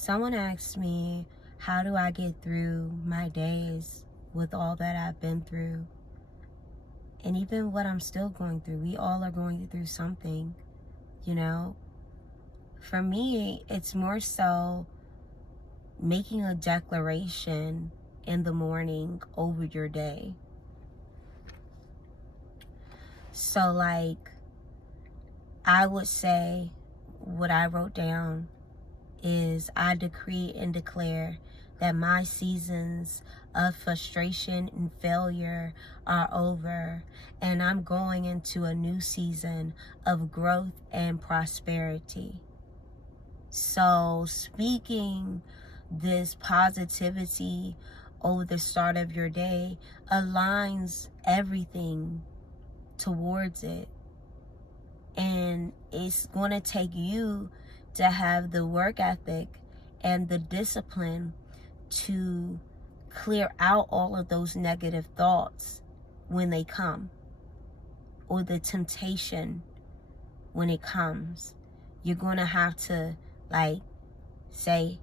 Someone asked me, how do I get through my days with all that I've been through? And even what I'm still going through. We all are going through something, you know? For me, it's more so making a declaration in the morning over your day. So, like, I would say what I wrote down is I decree and declare that my seasons of frustration and failure are over, and I'm going into a new season of growth and prosperity. So speaking this positivity over the start of your day aligns everything towards it. And it's going to take you to have the work ethic and the discipline to clear out all of those negative thoughts when they come, or the temptation when it comes. You're going to have to, like, say,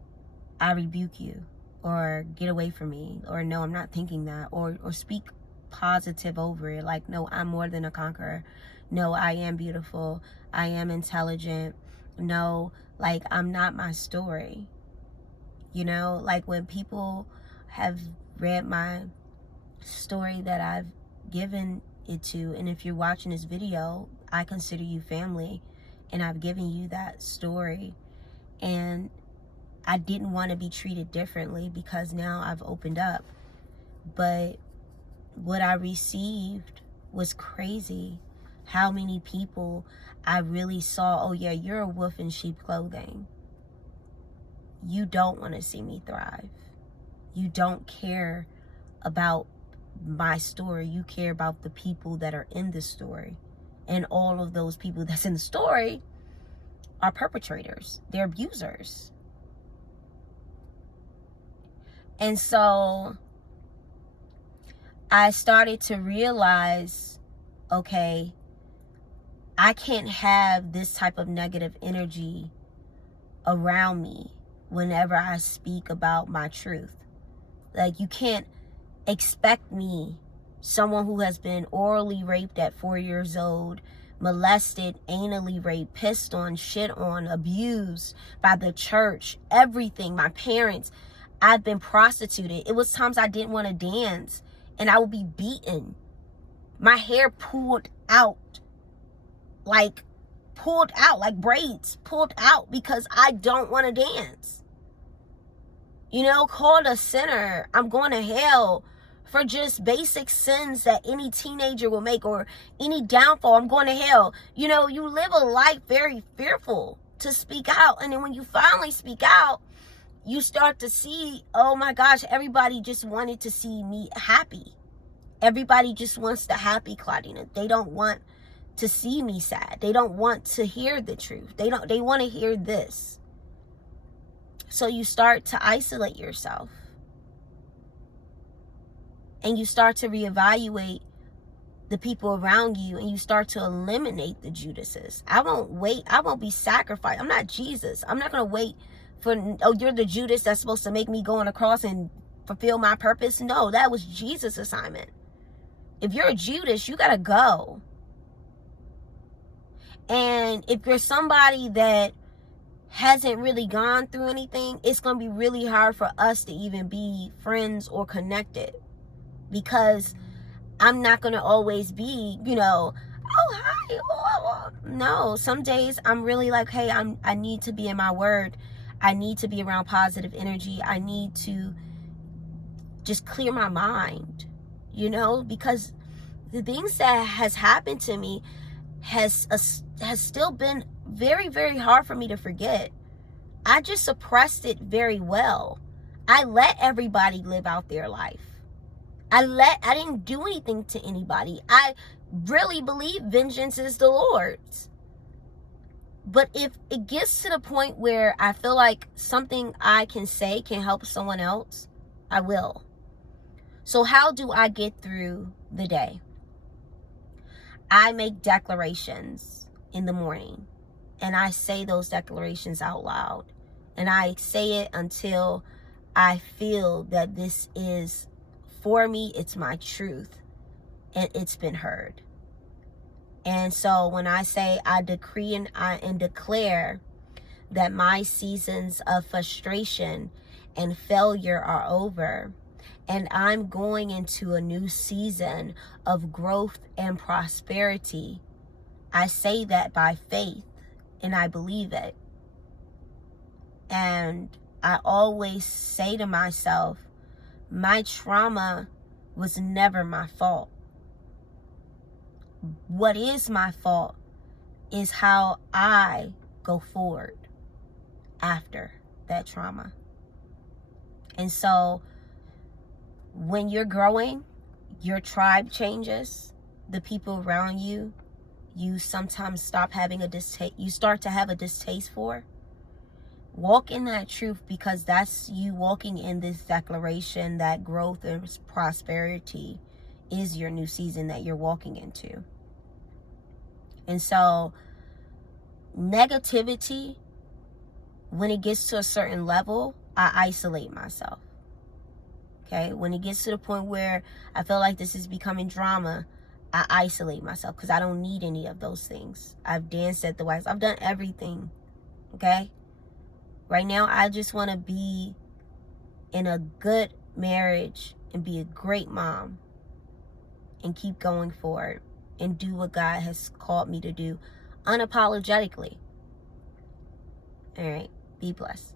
I rebuke you, or get away from me, or no, I'm not thinking that, or speak positive over it. Like, no, I'm more than a conqueror. No, I am beautiful. I am intelligent. No, like, I'm not my story. You know, like when people have read my story that I've given it to, and if you're watching this video, I consider you family, and I've given you that story, and I didn't want to be treated differently because now I've opened up. But what I received was crazy. How many people I really saw, oh yeah, you're a wolf in sheep clothing. You don't want to see me thrive. You don't care about my story. You care about the people that are in the story. And all of those people that's in the story are perpetrators. They're abusers. And so I started to realize, okay, I can't have this type of negative energy around me whenever I speak about my truth. Like, you can't expect me, someone who has been orally raped at 4 years old, molested, anally raped, pissed on, shit on, abused by the church, everything, my parents. I've been prostituted. It was times I didn't want to dance and I would be beaten. My hair pulled out, like braids pulled out, because I don't want to dance. You know, called a sinner. I'm going to hell for just basic sins that any teenager will make, or any downfall. I'm going to hell. You know, you live a life very fearful to speak out. And then when you finally speak out, you start to see, oh my gosh, everybody just wanted to see me happy. Everybody just wants the happy Claudina. They don't want to see me sad. They don't want to hear the truth. They want to hear this. So you start to isolate yourself. And you start to reevaluate the people around you, and you start to eliminate the Judases. I won't wait. I won't be sacrificed. I'm not Jesus. I'm not going to wait for, oh, you're the Judas that's supposed to make me go on the cross and fulfill my purpose. No, that was Jesus' assignment. If you're a Judas, you got to go. And if you're somebody that hasn't really gone through anything, it's going to be really hard for us to even be friends or connected. Because I'm not going to always be, you know, oh, hi. Oh. No, some days I'm really like, hey, I need to be in my word. I need to be around positive energy. I need to just clear my mind, you know, because the things that has happened to me has still been very, very hard for me to forget. I just suppressed it very well. I let everybody live out their life. I didn't do anything to anybody. I really believe vengeance is the Lord's. But if it gets to the point where I feel like something I can say can help someone else, I will. So how do I get through the day? I make declarations in the morning, and I say those declarations out loud. And I say it until I feel that this is for me, it's my truth, and it's been heard. And so when I say I decree and declare that my seasons of frustration and failure are over, and I'm going into a new season of growth and prosperity, I say that by faith, and I believe it. And I always say to myself, my trauma was never my fault. What is my fault is how I go forward after that trauma. And so when you're growing, your tribe changes, the people around you, you sometimes stop having a distaste, you start to have a distaste for. Walk in that truth, because that's you walking in this declaration that growth and prosperity is your new season that you're walking into. And so negativity, when it gets to a certain level, I isolate myself. Okay, when it gets to the point where I feel like this is becoming drama, I isolate myself, because I don't need any of those things. I've danced at the wax. I've done everything. Okay? Right now, I just want to be in a good marriage and be a great mom and keep going forward and do what God has called me to do unapologetically. All right. Be blessed.